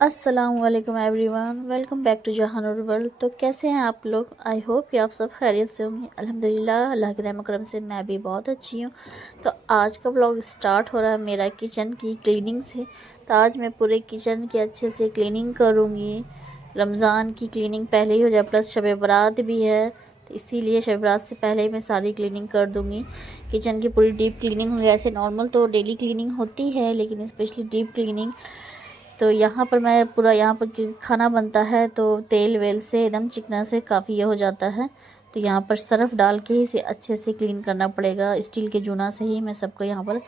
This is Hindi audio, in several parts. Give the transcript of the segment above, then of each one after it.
अस्सलामुअलैकुम everyone, welcome back to Jahanur world. तो कैसे हैं आप लोग? आई होप कि आप सब खैरियत से होंगे। अल्हम्दुलिल्लाह, अल्लाह के रहम करम से मैं भी बहुत अच्छी हूँ। तो आज का व्लॉग स्टार्ट हो रहा है मेरा किचन की क्लीनिंग से। तो आज मैं पूरे किचन की अच्छे से क्लीनिंग करूँगी। रमज़ान की क्लीनिंग पहले ही हो जाए, प्लस शब बरात भी है, तो इसीलिए शब बरात से पहले ही मैं सारी क्लीनिंग कर दूँगी। किचन की पूरी डीप क्लीनिंग होगी। ऐसे नॉर्मल तो डेली क्लीनिंग होती है, लेकिन स्पेशली डीप क्लीनिंग। तो यहाँ पर मैं पूरा, यहाँ पर खाना बनता है तो तेल वेल से एकदम चिकना से काफ़ी ये हो जाता है। तो यहाँ पर सर्फ़ डाल के ही इसे अच्छे से क्लीन करना पड़ेगा। स्टील के जूना से ही मैं सबको यहाँ पर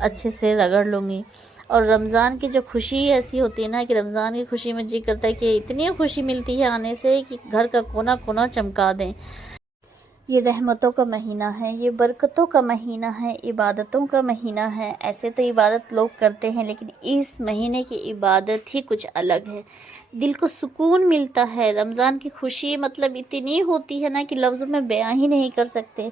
अच्छे से रगड़ लूँगी। और रमज़ान की जो खुशी ऐसी होती है ना, कि रमज़ान की खुशी में जी करता है कि इतनी खुशी मिलती है आने से कि घर का कोना कोना चमका दें। ये रहमतों का महीना है, ये बरकतों का महीना है, इबादतों का महीना है। ऐसे तो इबादत लोग करते हैं, लेकिन इस महीने की इबादत ही कुछ अलग है। दिल को सुकून मिलता है। रमज़ान की खुशी मतलब इतनी होती है ना कि लफ्ज़ों में बयां ही नहीं कर सकते।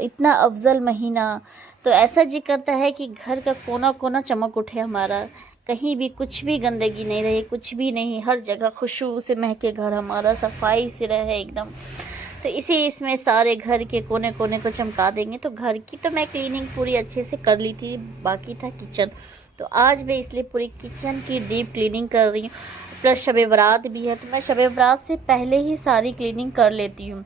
इतना अफजल महीना। तो ऐसा जी करता है कि घर का कोना कोना चमक उठे हमारा। कहीं भी कुछ भी गंदगी नहीं रहे, कुछ भी नहीं, हर जगह खुशबू से महके घर हमारा, सफाई से रहे एकदम। तो इसमें सारे घर के कोने कोने को चमका देंगे। तो घर की तो मैं क्लीनिंग पूरी अच्छे से कर ली थी, बाकी था किचन। तो आज मैं इसलिए पूरी किचन की डीप क्लीनिंग कर रही हूँ। प्लस शब बारात भी है, तो मैं शब बारात से पहले ही सारी क्लीनिंग कर लेती हूँ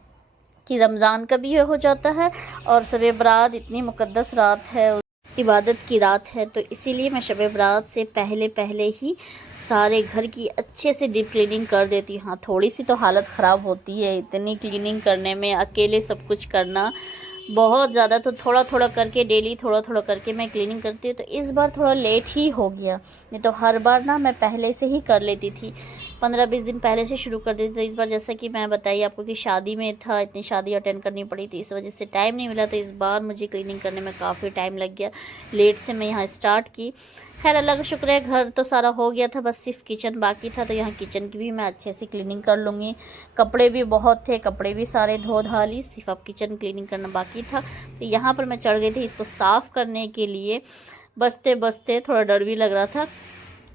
कि रमज़ान का भी ये हो जाता है, और शब बारात इतनी मुक़द्दस रात है, इबादत की रात है। तो इसीलिए मैं शब बारात से पहले पहले ही सारे घर की अच्छे से डीप क्लीनिंग कर देती हूँ। हाँ, थोड़ी सी तो हालत ख़राब होती है इतनी क्लीनिंग करने में, अकेले सब कुछ करना बहुत ज़्यादा। तो थोड़ा थोड़ा करके, डेली थोड़ा थोड़ा करके मैं क्लीनिंग करती हूँ। तो इस बार थोड़ा लेट ही हो गया, नहीं तो हर बार ना मैं पहले से ही कर लेती थी, 15-20 दिन पहले से शुरू कर देती थी। तो इस बार जैसा कि मैं बताइए आपको कि शादी में था, इतनी शादी अटेंड करनी पड़ी थी, इस वजह से टाइम नहीं मिला। तो इस बार मुझे क्लीनिंग करने में काफ़ी टाइम लग गया। लेट से मैं यहाँ स्टार्ट की। खैर अल्लाह का शुक्र है, घर तो सारा हो गया था, बस सिर्फ किचन बाकी था। तो यहाँ किचन की भी मैं अच्छे से क्लीनिंग कर लूँगी। कपड़े भी बहुत थे, कपड़े भी सारे धो धा ली, सिर्फ अब किचन क्लीनिंग करना बाकी था। तो यहाँ पर मैं चढ़ गई थी इसको साफ़ करने के लिए। बसते बसते थोड़ा डर भी लग रहा था,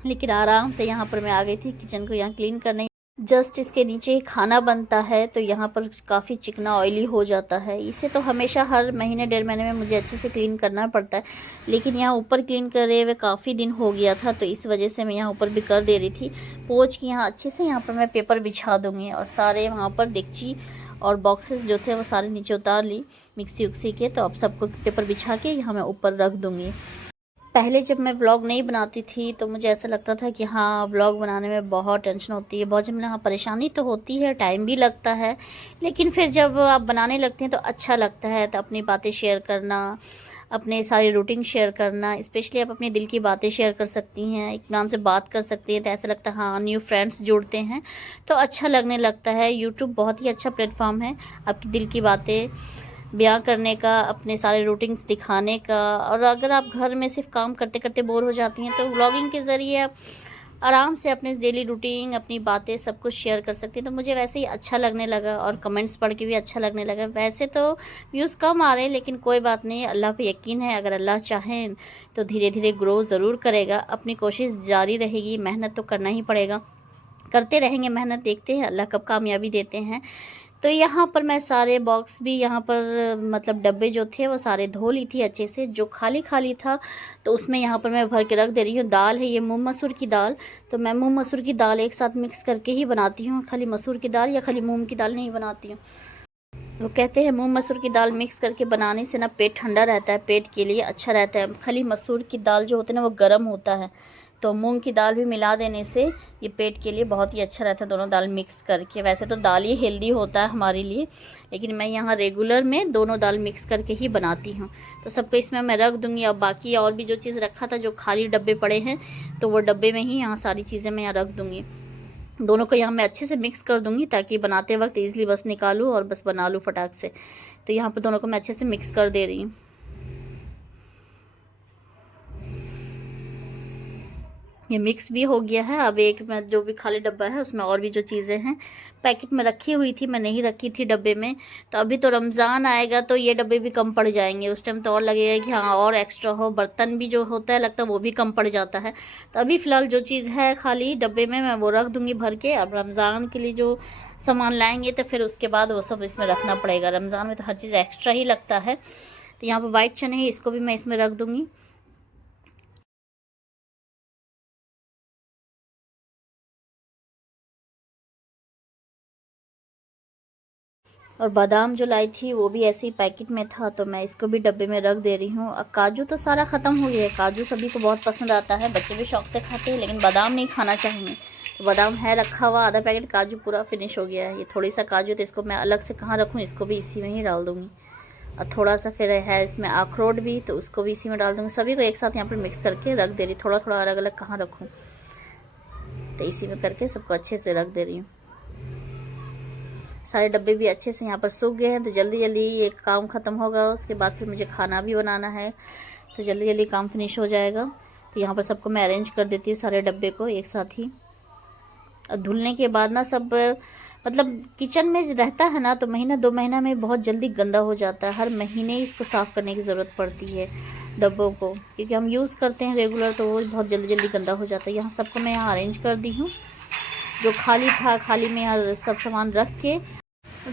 लेकिन आराम से यहाँ पर मैं आ गई थी किचन को यहाँ क्लीन करने। जस्ट इसके नीचे ही खाना बनता है, तो यहाँ पर काफ़ी चिकना ऑयली हो जाता है। इसे तो हमेशा हर महीने 1.5 महीने में मुझे अच्छे से क्लीन करना पड़ता है, लेकिन यहाँ ऊपर क्लीन करे हुए काफ़ी दिन हो गया था, तो इस वजह से मैं यहाँ ऊपर भी कर दे रही थी। पोंछ के यहाँ अच्छे से यहाँ पर मैं पेपर बिछा दूँगी, और सारे वहाँ पर डेगची और बॉक्सेस जो थे वो सारे नीचे उतार ली मिक्सी उक्सी के। तो अब सबको पेपर बिछा के यहाँ मैं ऊपर रख दूँगी। पहले जब मैं व्लॉग नहीं बनाती थी तो मुझे ऐसा लगता था कि हाँ, व्लॉग बनाने में बहुत टेंशन होती है, बहुत जब हाँ परेशानी तो होती है, टाइम भी लगता है, लेकिन फिर जब आप बनाने लगते हैं तो अच्छा लगता है। तो अपनी बातें शेयर करना, अपने सारी रूटीन शेयर करना, स्पेशली आप अपने दिल की बातें शेयर कर सकती हैं, इत्मीनान से बात कर सकती हैं, तो ऐसा लगता है हाँ न्यू फ्रेंड्स जुड़ते हैं तो अच्छा लगने लगता है। यूट्यूब बहुत ही अच्छा प्लेटफॉर्म है आपकी दिल की बातें बयां करने का, अपने सारे रूटीन्स दिखाने का। और अगर आप घर में सिर्फ काम करते करते बोर हो जाती हैं तो व्लॉगिंग के ज़रिए आप आराम से अपने डेली रूटीन, अपनी बातें सब कुछ शेयर कर सकती हैं। तो मुझे वैसे ही अच्छा लगने लगा, और कमेंट्स पढ़ के भी अच्छा लगने लगा। वैसे तो व्यूज़ कम आ रहे हैं, लेकिन कोई बात नहीं, अल्लाह पे यकीन है, अगर अल्लाह चाहें तो धीरे धीरे ग्रो ज़रूर करेगा। अपनी कोशिश जारी रहेगी, मेहनत तो करना ही पड़ेगा, करते रहेंगे मेहनत, देखते हैं अल्लाह कब कामयाबी देते हैं। तो यहाँ पर मैं सारे बॉक्स भी, यहाँ पर मतलब डब्बे जो थे वो सारे धो ली थी अच्छे से। जो खाली खाली था तो उसमें यहाँ पर मैं भर के रख दे रही हूँ। दाल है ये मूंग मसूर की दाल, तो मैं मूंग मसूर की दाल एक साथ मिक्स करके ही बनाती हूँ, खाली मसूर की दाल या खाली मूंग की दाल नहीं बनाती हूँ। वो कहते हैं मूंग मसूर की दाल मिक्स करके बनाने से ना पेट ठंडा रहता है, पेट के लिए अच्छा रहता है। खाली मसूर की दाल जो होती है ना वो गर्म होता है, तो मूंग की दाल भी मिला देने से ये पेट के लिए बहुत ही अच्छा रहता है, दोनों दाल मिक्स करके। वैसे तो दाल ही हेल्दी होता है हमारे लिए, लेकिन मैं यहाँ रेगुलर में दोनों दाल मिक्स करके ही बनाती हूँ। तो सबको इसमें मैं रख दूँगी। अब बाकी और भी जो चीज़ रखा था, जो खाली डब्बे पड़े हैं, तो वो डब्बे में ही यहाँ सारी चीज़ें मैं यहाँ रख दूँगी। दोनों को यहाँ मैं अच्छे से मिक्स कर दूँगी, ताकि बनाते वक्त ईज़िली बस निकालूँ और बस बना लूँ फटाक से। तो यहाँ पर दोनों को मैं अच्छे से मिक्स कर दे रही हूँ। ये मिक्स भी हो गया है। अब एक में जो भी खाली डब्बा है उसमें और भी जो चीज़ें हैं पैकेट में रखी हुई थी, मैं नहीं रखी थी डब्बे में। तो अभी तो रमज़ान आएगा तो ये डब्बे भी कम पड़ जाएंगे, उस टाइम तो और लगेगा कि हाँ और एक्स्ट्रा हो। बर्तन भी जो होता है लगता है वो भी कम पड़ जाता है। तो अभी फ़िलहाल जो चीज़ है खाली डब्बे में मैं वो रख दूँगी भर के। अब रमज़ान के लिए जो सामान लाएंगे तो फिर उसके बाद वो सब इसमें रखना पड़ेगा। रमज़ान में तो हर चीज़ एक्स्ट्रा ही लगता है। तो यहाँ पर वाइट चने हैं, इसको भी मैं इसमें रख दूँगी। और बादाम जो लाई थी वो भी ऐसे ही पैकेट में था, तो मैं इसको भी डब्बे में रख दे रही हूँ। और काजू तो सारा ख़त्म हो गया है। काजू सभी को बहुत पसंद आता है, बच्चे भी शौक से खाते हैं, लेकिन बादाम नहीं खाना चाहेंगे। तो बादाम है रखा हुआ आधा पैकेट, काजू पूरा फिनिश हो गया है। ये थोड़ी सा काजू तो इसको मैं अलग से कहाँ रखूँ, इसको भी इसी में ही डाल दूँगी। और थोड़ा सा फिर है इसमें अखरोट भी, तो उसको भी इसी में डाल दूँगी। सभी को एक साथ यहाँ पर मिक्स करके रख दे रही, थोड़ा थोड़ा अलग अलग कहाँ रखूँ, तो इसी में करके सबको अच्छे से रख दे रही हूँ। सारे डब्बे भी अच्छे से यहाँ पर सूख गए हैं, तो जल्दी जल्दी ये काम ख़त्म होगा। उसके बाद फिर मुझे खाना भी बनाना है, तो जल्दी जल्दी काम फिनिश हो जाएगा। तो यहाँ पर सबको मैं अरेंज कर देती हूँ, सारे डब्बे को एक साथ ही। और धुलने के बाद ना सब मतलब किचन में रहता है ना, तो महीना 2 महीना में बहुत जल्दी गंदा हो जाता है। हर महीने इसको साफ़ करने की ज़रूरत पड़ती है डब्बों को, क्योंकि हम यूज़ करते हैं रेगुलर, तो वो बहुत जल्दी जल्दी गंदा हो जाता है। यहाँ सबको मैं यहाँ अरेंज कर दी हूँ। जो खाली था खाली में यहाँ सब सामान रख के,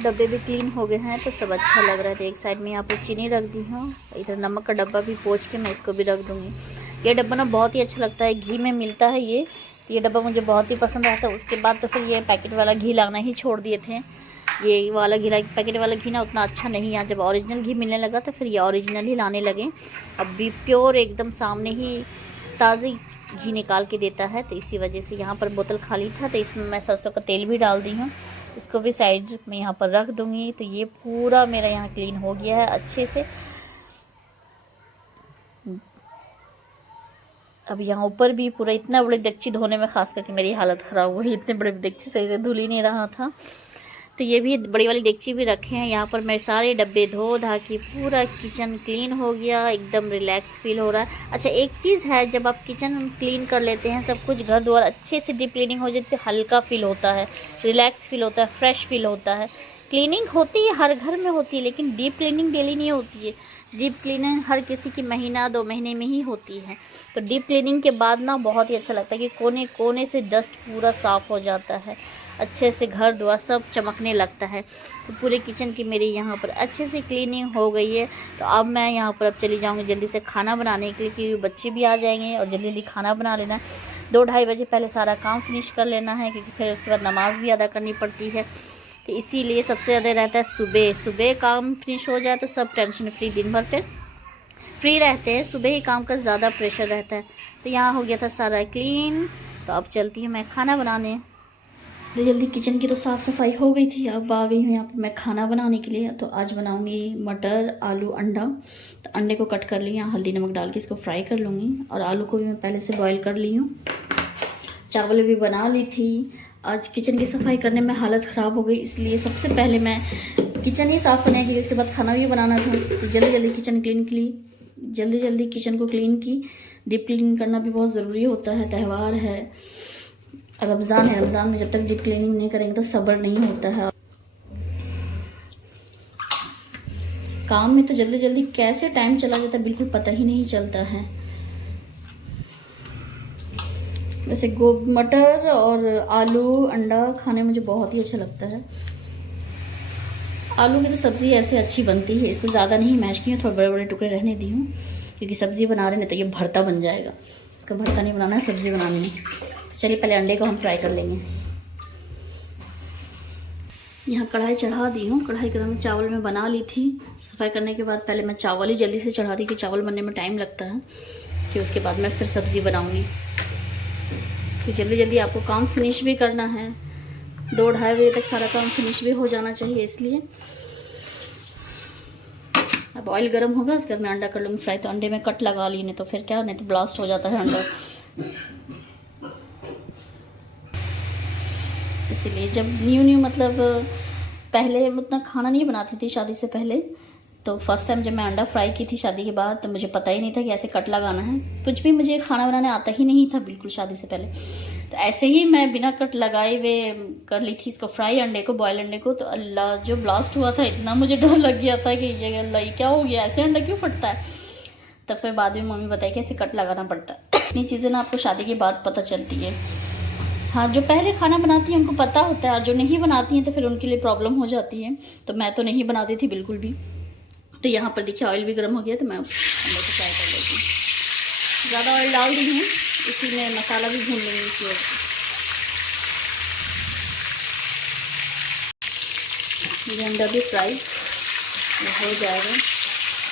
डब्बे भी क्लीन हो गए हैं, तो सब अच्छा लग रहा है। तो एक साइड में यहाँ पर चीनी रख दी हूँ, इधर नमक का डब्बा भी पोंछ के मैं इसको भी रख दूँगी। ये डब्बा ना बहुत ही अच्छा लगता है, घी में मिलता है ये, तो ये डब्बा मुझे बहुत ही पसंद आता है। उसके बाद तो फिर ये पैकेट वाला घी लाना ही छोड़ दिए थे। ये वाला घी, पैकेट वाला घी ना उतना अच्छा नहीं है। जब ओरिजिनल घी मिलने लगा तो फिर ये ओरिजिनल ही लाने लगे। अब भी प्योर एकदम सामने ही ताज़ी घी निकाल के देता है, तो इसी वजह से यहाँ पर बोतल खाली था, तो इसमें मैं सरसों का तेल भी डाल दी हूँ। इसको भी साइड में यहाँ पर रख दूँगी। तो ये पूरा मेरा यहाँ क्लीन हो गया है अच्छे से। अब यहाँ ऊपर भी पूरा, इतना बड़े डेगची धोने में खास करके मेरी हालत ख़राब हुई, इतने बड़े डेगची सही से धुल ही नहीं रहा था। तो ये भी बड़ी वाली डेगची भी रखे हैं यहाँ पर। मैं सारे डब्बे धो धा के पूरा किचन क्लीन हो गया, एकदम रिलैक्स फील हो रहा है। अच्छा एक चीज़ है, जब आप किचन क्लीन कर लेते हैं, सब कुछ घर द्वार अच्छे से डीप क्लीनिंग हो जाती है, हल्का फील होता है, रिलैक्स फील होता है, फ्रेश फील होता है। क्लीनिंग होती है हर घर में होती है, लेकिन डीप क्लीनिंग डेली नहीं होती है। डीप क्लीनिंग हर किसी की महीना 2 महीने में ही होती है। तो डीप क्लीनिंग के बाद ना बहुत ही अच्छा लगता है कि कोने कोने से डस्ट पूरा साफ़ हो जाता है, अच्छे से घर द्वार सब चमकने लगता है। तो पूरे किचन की मेरी यहाँ पर अच्छे से क्लीनिंग हो गई है। तो अब मैं यहाँ पर अब चली जाऊँगी जल्दी से खाना बनाने के लिए, क्योंकि बच्चे भी आ जाएंगे और जल्दी जल्दी खाना बना लेना है। 2-2:30 बजे पहले सारा काम फिनिश कर लेना है, क्योंकि फिर उसके बाद नमाज़ भी अदा करनी पड़ती है। तो इसीलिए सबसे ज़्यादा रहता है सुबह सुबह काम फिनिश हो जाए तो सब टेंशन फ्री, दिन भर फिर फ्री रहते हैं। सुबह ही काम का ज़्यादा प्रेशर रहता है। तो यहाँ हो गया था सारा क्लीन। तो अब चलती हूँ मैं खाना बनाने। जल्दी जल्दी किचन की तो साफ़ सफाई हो गई थी, अब आ गई हूँ यहाँ पर मैं खाना बनाने के लिए। तो आज बनाऊँगी मटर आलू अंडा। तो अंडे को कट कर लिया, हल्दी नमक डाल के इसको फ्राई कर लूँगी। और आलू को भी मैं पहले से बॉईल कर ली हूँ, चावल भी बना ली थी। आज किचन की सफाई करने में हालत ख़राब हो गई, इसलिए सबसे पहले मैं किचन ही साफ़ करने की, उसके बाद खाना भी बनाना था। तो जल्दी जल्दी किचन क्लीन की, जल्दी जल्दी किचन को क्लीन की। डीप क्लीनिंग करना भी बहुत ज़रूरी होता है, त्यौहार है, रमज़ान है। रमज़ान में जब तक डीप क्लीनिंग नहीं करेंगे तो सब्र नहीं होता है। काम में तो जल्दी जल्दी कैसे टाइम चला जाता है बिल्कुल पता ही नहीं चलता है। वैसे मटर और आलू अंडा खाने मुझे बहुत ही अच्छा लगता है। आलू की तो सब्ज़ी ऐसे अच्छी बनती है, इसको ज़्यादा नहीं मैश की हूँ, थोड़े बड़े बड़े टुकड़े रहने दी हूँ, क्योंकि सब्ज़ी बना रहे हैं तो ये भरता बन जाएगा। इसका भरता नहीं बनाना है, सब्ज़ी बनानी है। तो चलिए पहले अंडे को हम फ्राई कर लेंगे। यहाँ कढ़ाई चढ़ा दी हूँ, कढ़ाई के अंदर चावल में बना ली थी। सफाई करने के बाद पहले मैं चावल ही जल्दी से चढ़ा दी, कि चावल बनने में टाइम लगता है, कि उसके बाद मैं फिर सब्ज़ी बनाऊँगी। तो जल्दी जल्दी आपको काम फिनिश भी करना है, 2-2:30 बजे तक सारा काम फिनिश भी हो जाना चाहिए, इसलिए। अब ऑयल गर्म होगा, उसके बाद मैं अंडा कर लूँगी फ्राई। तो अंडे में कट लगा ली, नहीं तो फिर क्या, नहीं तो ब्लास्ट हो जाता है अंडा। इसीलिए जब न्यू मतलब पहले उतना खाना नहीं बनाती थी शादी से पहले, तो फर्स्ट टाइम जब मैं अंडा फ्राई की थी शादी के बाद, तो मुझे पता ही नहीं था कि ऐसे कट लगाना है। कुछ भी मुझे खाना बनाने आता ही नहीं था बिल्कुल शादी से पहले। तो ऐसे ही मैं बिना कट लगाए हुए कर ली थी इसको फ्राई, अंडे को, बॉयल अंडे को। तो अल्लाह जो ब्लास्ट हुआ था, इतना मुझे डर लग गया था कि ये अल्लाह क्या हो गया, ऐसे अंडा क्यों फटता है। तो फिर बाद में मम्मी बताई कि ऐसे कट लगाना पड़ता है। इतनी चीज़ें ना आपको शादी के बाद पता चलती है। हाँ, जो पहले खाना बनाती हैं उनको पता होता है, और जो नहीं बनाती हैं तो फिर उनके लिए प्रॉब्लम हो जाती है। तो मैं तो नहीं बनाती थी बिल्कुल भी। तो यहाँ पर देखिए ऑयल भी गर्म हो गया, तो मैं अंडे को फ्राई कर लेती हूँ। ज़्यादा ऑयल डाल दी हूँ, इसी में मसाला भी भून लेंगे इसी वजह से। ये अंडा भी फ्राई हो जाएगा।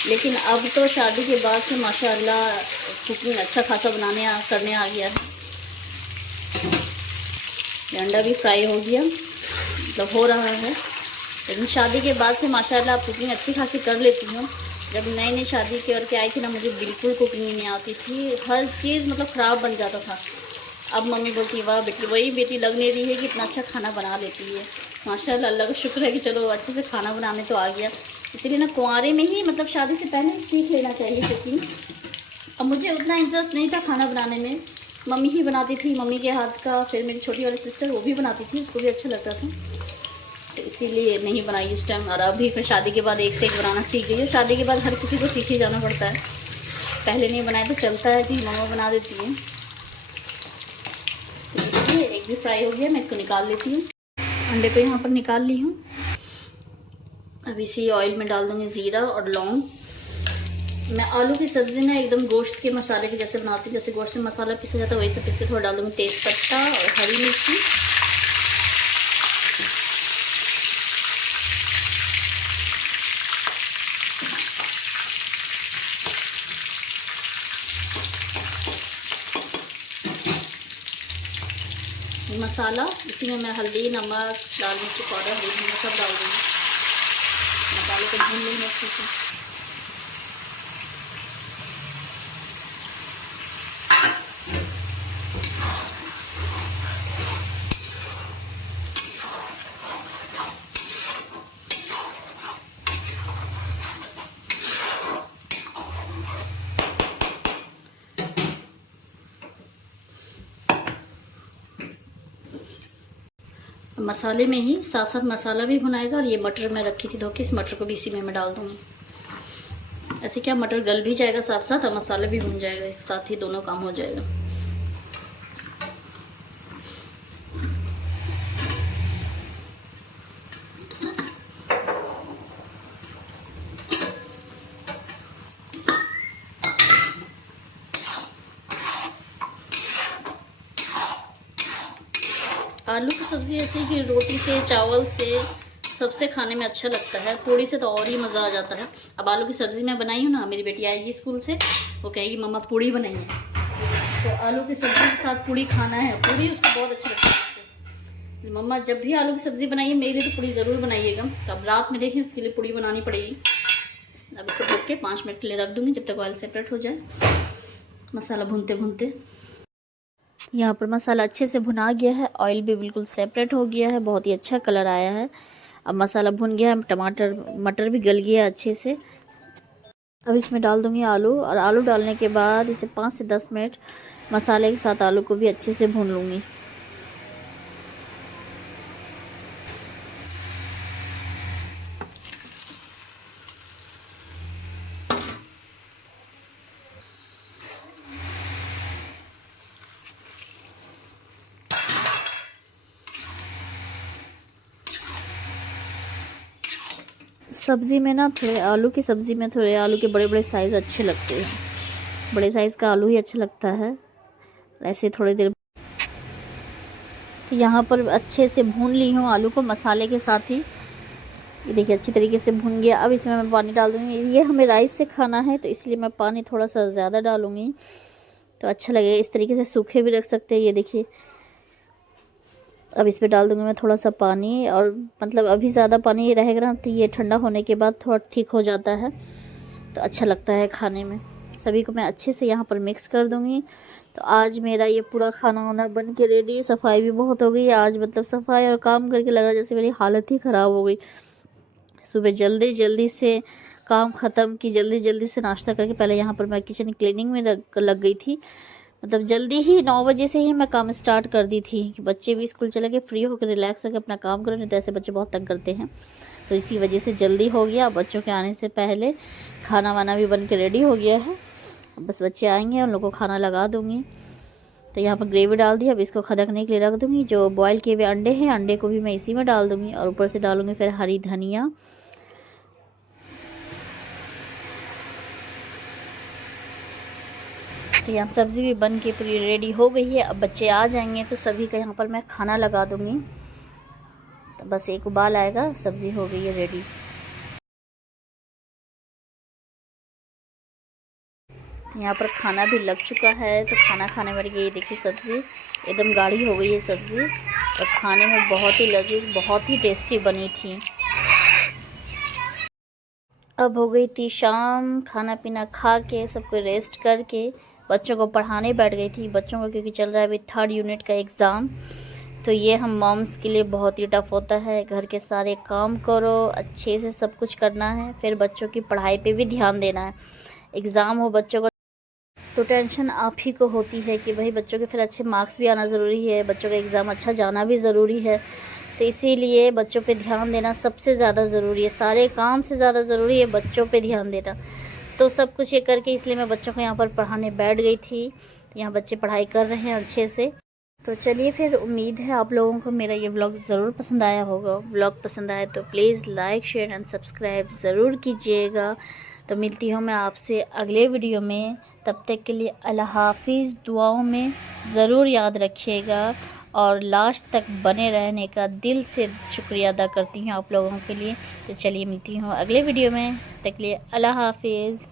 लेकिन अब तो शादी के बाद से माशाल्लाह कुकिंग अच्छा खासा करने आ गया है। ये अंडा भी फ्राई हो गया, मतलब हो रहा है। लेकिन शादी के बाद से माशाल्लाह कुकिंग अच्छी खासी कर लेती हूँ। जब नई नई शादी करके आई थी ना, मुझे बिल्कुल कुकिंग नहीं आती थी, हर चीज़ मतलब ख़राब बन जाता था। अब मम्मी बोलती है वाह बेटी, वही बेटी लग नहीं रही है कि इतना अच्छा खाना बना लेती है। माशाल्लाह, अल्लाह का शुक्र है कि चलो अच्छे से खाना बनाने तो आ गया। इसीलिए ना कुंवारे में ही, मतलब शादी से पहले सीख लेना चाहिए कुकिंग। अब मुझे उतना इंटरेस्ट नहीं था खाना बनाने में, मम्मी ही बनाती थी, मम्मी के हाथ का। फिर मेरी छोटी वाली सिस्टर वो भी बनाती थी, उसको भी अच्छा लगता था, तो इसीलिए नहीं बनाई उस टाइम। और अभी फिर शादी के बाद एक से एक बनाना सीख गई है। शादी के बाद हर किसी को सीख ही जाना पड़ता है, पहले नहीं बनाए तो चलता है कि मम्मा बना देती है। तो एक भी फ्राई हो गया, मैं इसको निकाल लेती हूँ। अंडे को यहाँ पर निकाल ली हूँ। अब इसी ऑयल में डाल दूँगी ज़ीरा और लौंग। मैं आलू की सब्ज़ी ना एकदम गोश्त के मसाले के जैसे बनाती हूँ, जैसे गोश्त में मसाला पीसा जाता है वैसे पीस के थोड़ा डाल दूँगी तेज़ पत्ता और हरी मिर्ची। मसाला इसी में मैं हल्दी, नमक, लाल मिर्ची पाउडर, हल्दी सब डाल दूँगी। मसाले को भून लेंगे अच्छे से। मसाले में ही साथ साथ मसाला भी भुनाएगा। और ये मटर मैं रखी थी धो के, इस मटर को भी इसी में मैं डाल दूँगी। ऐसे क्या मटर गल भी जाएगा साथ साथ, और मसाला भी भुन जाएगा, एक साथ ही दोनों काम हो जाएगा। आलू की सब्ज़ी ऐसे कि रोटी से, चावल से, सबसे खाने में अच्छा लगता है। पूड़ी से तो और ही मज़ा आ जाता है। अब आलू की सब्ज़ी मैं बनाई हूँ ना, मेरी बेटी आएगी स्कूल से, वो कहेगी मम्मा पूड़ी बनाई है, तो आलू की सब्ज़ी के साथ पूड़ी खाना है। पूड़ी उसको बहुत अच्छा लगता है। मम्मा जब भी आलू की सब्ज़ी बनाइए मेरे लिए तो पूड़ी ज़रूर बनाइएगा। तो अब रात में देखें उसके लिए पूड़ी बनानी पड़ेगी। अब इसको ढक के 5 मिनट के लिए रख दूँगी, जब तक ऑयल सेपरेट हो जाए, मसाला भूनते भूनते। यहाँ पर मसाला अच्छे से भुना गया है, ऑयल भी बिल्कुल सेपरेट हो गया है, बहुत ही अच्छा कलर आया है। अब मसाला भुन गया है, टमाटर मटर भी गल गया अच्छे से। अब इसमें डाल दूँगी आलू, और आलू डालने के बाद इसे 5 से 10 मिनट मसाले के साथ आलू को भी अच्छे से भून लूँगी। सब्ज़ी में ना थोड़े आलू की सब्ज़ी में थोड़े आलू के बड़े बड़े साइज़ अच्छे लगते हैं, बड़े साइज़ का आलू ही अच्छा लगता है। ऐसे थोड़ी देर यहाँ पर अच्छे से भून ली हूँ आलू को मसाले के साथ ही। ये देखिए अच्छी तरीके से भून गया। अब इसमें मैं पानी डाल दूँगी। ये हमें राइस से खाना है तो इसलिए मैं पानी थोड़ा सा ज़्यादा डालूँगी तो अच्छा लगेगा। इस तरीके से सूखे भी रख सकते हैं, ये देखिए। अब इसमें डाल दूँगी मैं थोड़ा सा पानी, और मतलब अभी ज़्यादा पानी रहेगा ना तो ये ठंडा होने के बाद थोड़ा ठीक हो जाता है तो अच्छा लगता है खाने में। सभी को मैं अच्छे से यहाँ पर मिक्स कर दूँगी। तो आज मेरा ये पूरा खाना वाना बन के रेडी। सफाई भी बहुत हो गई आज, मतलब सफाई और काम करके लगा जैसे मेरी हालत ही ख़राब हो गई। सुबह जल्दी जल्दी से काम ख़त्म की, जल्दी जल्दी से नाश्ता करके पहले यहाँ पर मैं किचन क्लीनिंग में लग गई थी। मतलब जल्दी ही 9 बजे से ही मैं काम स्टार्ट कर दी थी कि बच्चे भी स्कूल चले गए, फ्री होकर रिलैक्स होकर अपना काम करो, नहीं तो ऐसे बच्चे बहुत तंग करते हैं। तो इसी वजह से जल्दी हो गया। बच्चों के आने से पहले खाना वाना भी बन के रेडी हो गया है। बस बच्चे आएंगे, उन लोगों को खाना लगा दूँगी। तो यहाँ पर ग्रेवी डाल दी, अब इसको खदकने के लिए रख दूँगी। जो बॉयल किए हुए अंडे हैं, अंडे को भी मैं इसी में डाल दूँगी और ऊपर से डालूँगी फिर हरी धनिया। तो यहाँ सब्ज़ी भी बन के पूरी रेडी हो गई है। अब बच्चे आ जाएंगे तो सभी का यहाँ पर मैं खाना लगा दूँगी। तो बस एक उबाल आएगा, सब्ज़ी हो गई है रेडी। तो यहाँ पर खाना भी लग चुका है। तो खाना खाने वाली ये देखिए सब्ज़ी एकदम गाढ़ी हो गई है सब्ज़ी, और खाने में बहुत ही लजीज, बहुत ही टेस्टी बनी थी। अब हो गई थी शाम, खाना पीना खा के सबको रेस्ट करके बच्चों को पढ़ाने बैठ गई थी। बच्चों को क्योंकि चल रहा है अभी 3rd यूनिट का एग्ज़ाम, तो ये हम मॉम्स के लिए बहुत ही टफ होता है। घर के सारे काम करो, अच्छे से सब कुछ करना है, फिर बच्चों की पढ़ाई पे भी ध्यान देना है। एग्ज़ाम हो बच्चों को तो टेंशन आप ही को होती है कि भाई बच्चों के फिर अच्छे मार्क्स भी आना ज़रूरी है, बच्चों का एग्ज़ाम अच्छा जाना भी ज़रूरी है। तो इसीलिए बच्चों पे ध्यान देना सबसे ज़्यादा ज़रूरी है। सारे काम से ज़्यादा ज़रूरी है बच्चों पे ध्यान देना। तो सब कुछ ये करके इसलिए मैं बच्चों को यहाँ पर पढ़ाने बैठ गई थी। यहाँ बच्चे पढ़ाई कर रहे हैं अच्छे से। तो चलिए फिर, उम्मीद है आप लोगों को मेरा ये व्लॉग ज़रूर पसंद आया होगा। व्लॉग पसंद आए तो please like, share and subscribe ज़रूर कीजिएगा। तो मिलती हूँ मैं आपसे अगले वीडियो में। तब तक के लिए अल्लाह हाफिज़। दुआओं में ज़रूर याद रखिएगा और लास्ट तक बने रहने का दिल से शुक्रिया अदा करती हूँ आप लोगों के लिए। तो चलिए मिलती हूँ अगले वीडियो में, तब तक के लिए अल्लाह हाफिज़।